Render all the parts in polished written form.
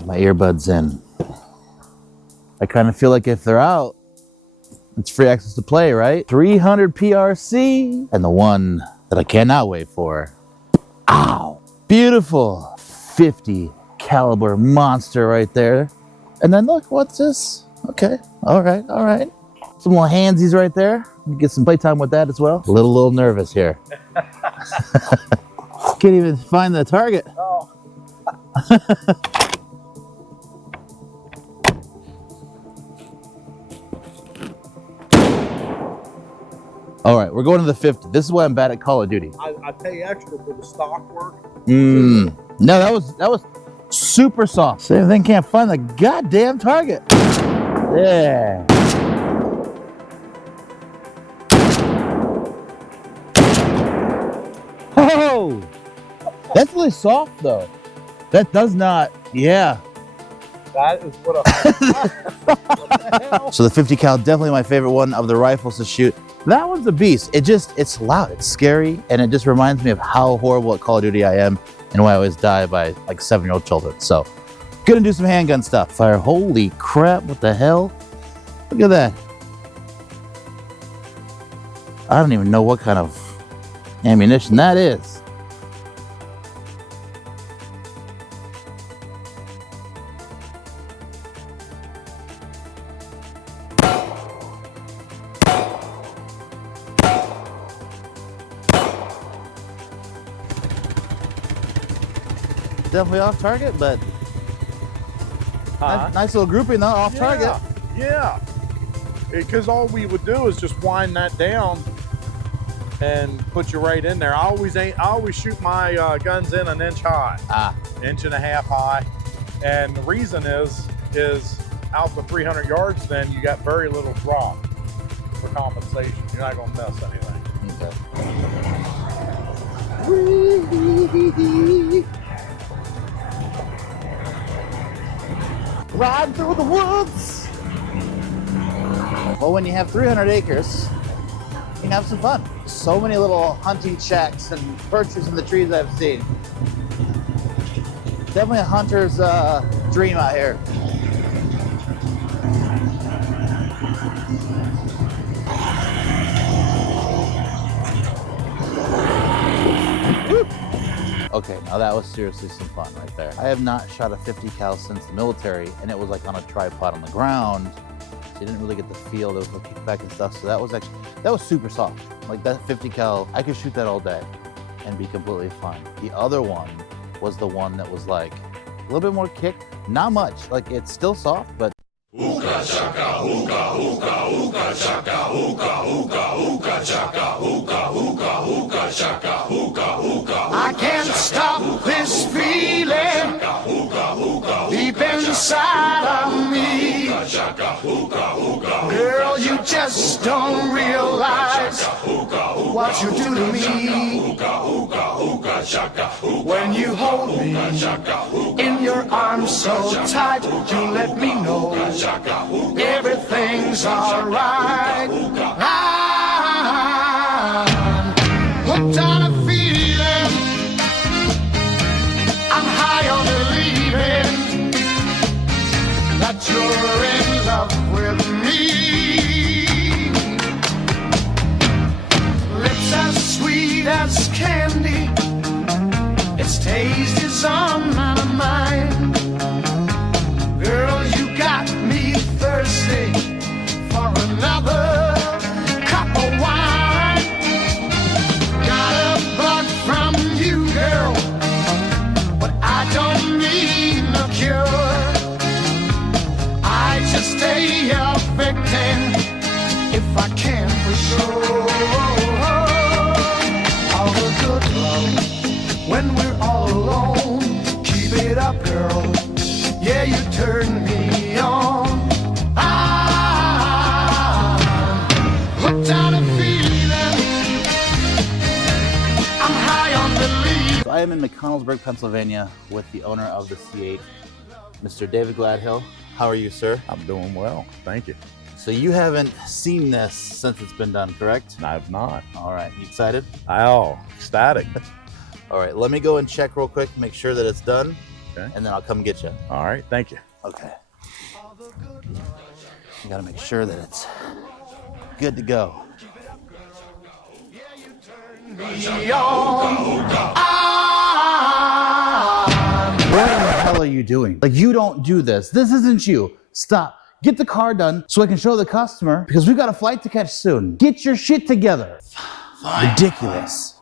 Get my earbuds in. I kind of feel like if they're out, it's free access to play, right? 300 PRC and the one that I cannot wait for. Ow! Beautiful 50 caliber monster right there. And then look, what's this? Okay, all right, all right. Some little handsies right there. Get some playtime with that as well. A little nervous here. Can't even find the target. Oh. All right, we're going to the 50. This is why I'm bad at Call of Duty. I pay extra for the stock work. No, that was super soft. Same thing, can't find the goddamn target. Yeah. Oh, that's really soft though. That does not, yeah. That is what the hell? So the 50 cal, definitely my favorite one of the rifles to shoot. That one's a beast. It's loud, it's scary, and it just reminds me of how horrible at Call of Duty I am and why I always die by like 7-year-old children. So, gonna do some handgun stuff. Fire, holy crap, what the hell? Look at that. I don't even know what kind of ammunition that is. Definitely off target, but nice little grouping though, off target. Yeah, because all we would do is just wind that down and put you right in there. I always shoot my guns in an inch high, inch and a half high, and the reason is out the 300 yards, then you got very little drop for compensation. You're not gonna miss anything. Okay. Ride through the woods. Well, when you have 300 acres, you can have some fun. So many little hunting shacks and perches in the trees I've seen. Definitely a hunter's dream out here. Okay, now that was seriously some fun right there. I have not shot a 50 cal since the military, and it was like on a tripod on the ground, so you didn't really get the feel. There was no kickback and stuff, so that was super soft. Like that 50 cal, I could shoot that all day and be completely fine. The other one was the one that was like a little bit more kick, not much. Like it's still soft, but Hookah chaka, hookah, hookah, hookah chaka, hookah, hookah, hookah chaka, hookah, hookah, hookah chaka, hookah, hookah. I can't stop this feeling deep inside of me. Girl, you just don't realize what you do to me. When you hold me in your arms so tight, you let me know everything's alright. I'm hooked on a feeling. I'm high on believing that you're in love with me. Lips as sweet as candy, its taste is on my mind. Girl, you got me thirsty for another cup of wine. Got a bug from you, girl, but I don't need no cure. I just stay your victim if I can for sure. All the good love when we're all alone. Keep it up, girl. Yeah, you turn me on. I'm hooked on a feeling. I'm high on belief. I am in McConnellsburg, Pennsylvania with the owner of the C8, Mr. David Gladhill. How are you, sir? I'm doing well, thank you. So you haven't seen this since it's been done, correct? I've not. All right, you excited? Oh, ecstatic. All right, let me go and check real quick, make sure that it's done. Okay. and then I'll come get you. All right, thank you. Okay. You gotta make sure that it's good to go. What the hell are you doing? Like, you don't do this. This isn't you. Stop. Get the car done so I can show the customer, because we've got a flight to catch soon. Get your shit together. Ridiculous.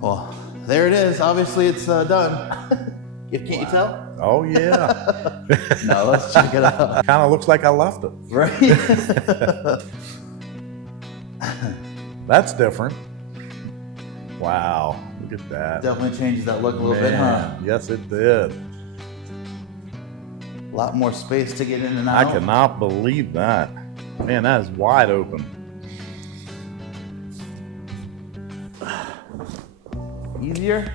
Well, there it is. Obviously, it's done. Can't you tell? Oh, yeah. No, let's check it out. Kind of looks like I left it. Right? That's different. Wow, look at that. Definitely changes that look a little bit, huh? Yes, it did. A lot more space to get in and out. I cannot believe that. Man, that is wide open. Easier?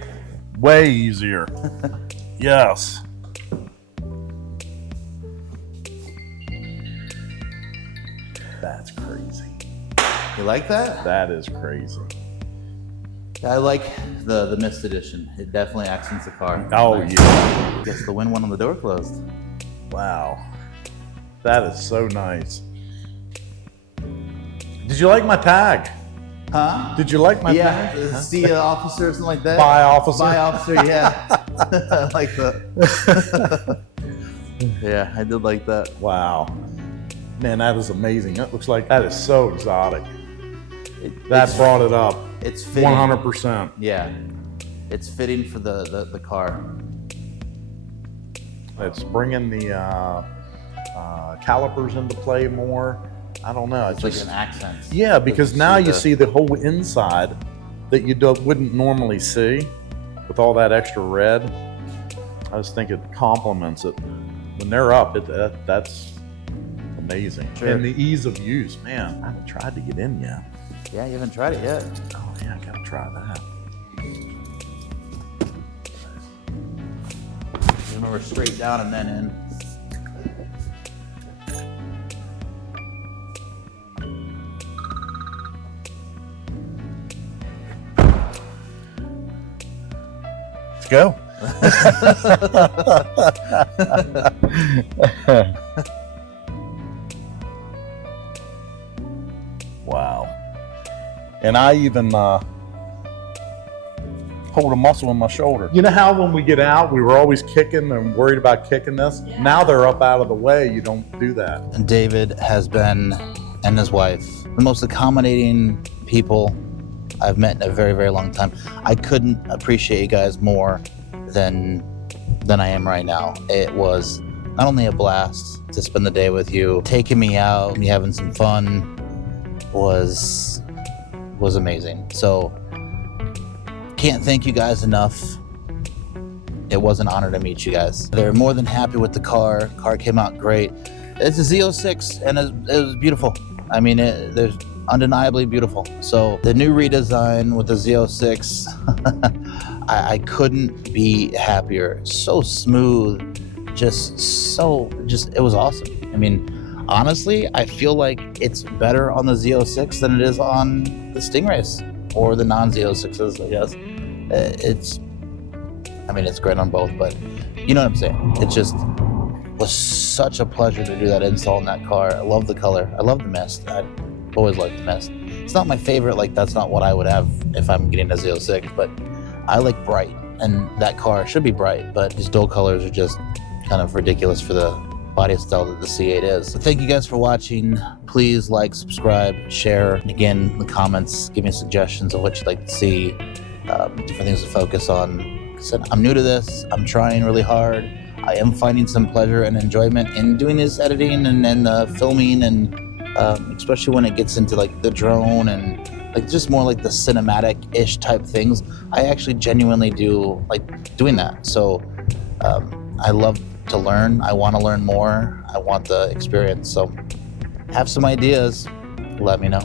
Way easier. Yes. That's crazy. You like that? That is crazy. I like the Mist Edition. It definitely accents the car. Oh, Nice. yeah. Gets the win one on the door closed. Wow. That is so nice. Did you like my tag? Huh? Did you like my Yeah, tag? see officer or something like that. By officer. By officer, yeah. I like that. Yeah, I did like that. Wow. Man, that is amazing. That looks like that is so exotic. That brought it up. It's fitting. 100%. Yeah, it's fitting for the car. It's bringing the calipers into play more. I don't know. It's like an accent. Yeah, because now you the- see the whole inside that you wouldn't normally see with all that extra red. I just think it complements it. When they're up, that's amazing. Sure. And the ease of use. Man, I haven't tried to get in yet. Yeah, you haven't tried it yet. Oh, yeah, I gotta try that. Remember, straight down and then in. Let's go. Wow. And I even hold a muscle in my shoulder. You know how when we get out, we were always kicking and worried about kicking this? Yeah. Now they're up out of the way, you don't do that. And David has been, and his wife, the most accommodating people I've met in a very, very long time. I couldn't appreciate you guys more than I am right now. It was not only a blast to spend the day with you, taking me out, me having some fun was amazing. So can't thank you guys enough. It was an honor to meet you guys. They're more than happy with the car. Car came out great. It's a Z06 and it was beautiful. I mean, there's undeniably beautiful. So the new redesign with the Z06, I couldn't be happier. So smooth, it was awesome. I mean, honestly, I feel like it's better on the Z06 than it is on the Stingrays or the non-Z06s, I guess. It's great on both, but you know what I'm saying? It just was such a pleasure to do that install in that car. I love the color. I love the mist. I've always liked the mist. It's not my favorite, like that's not what I would have if I'm getting a Z06, but I like bright, and that car should be bright, but these dual colors are just kind of ridiculous for the body style that the C8 is. So thank you guys for watching. Please like, subscribe, share. And again, in the comments, give me suggestions of what you'd like to see, different things to focus on. Like I said, I'm new to this. I'm trying really hard. I am finding some pleasure and enjoyment in doing this editing and filming, and especially when it gets into like the drone and like just more like the cinematic-ish type things. I actually genuinely do like doing that. So I love to learn. I want to learn more. I want the experience. So have some ideas, let me know.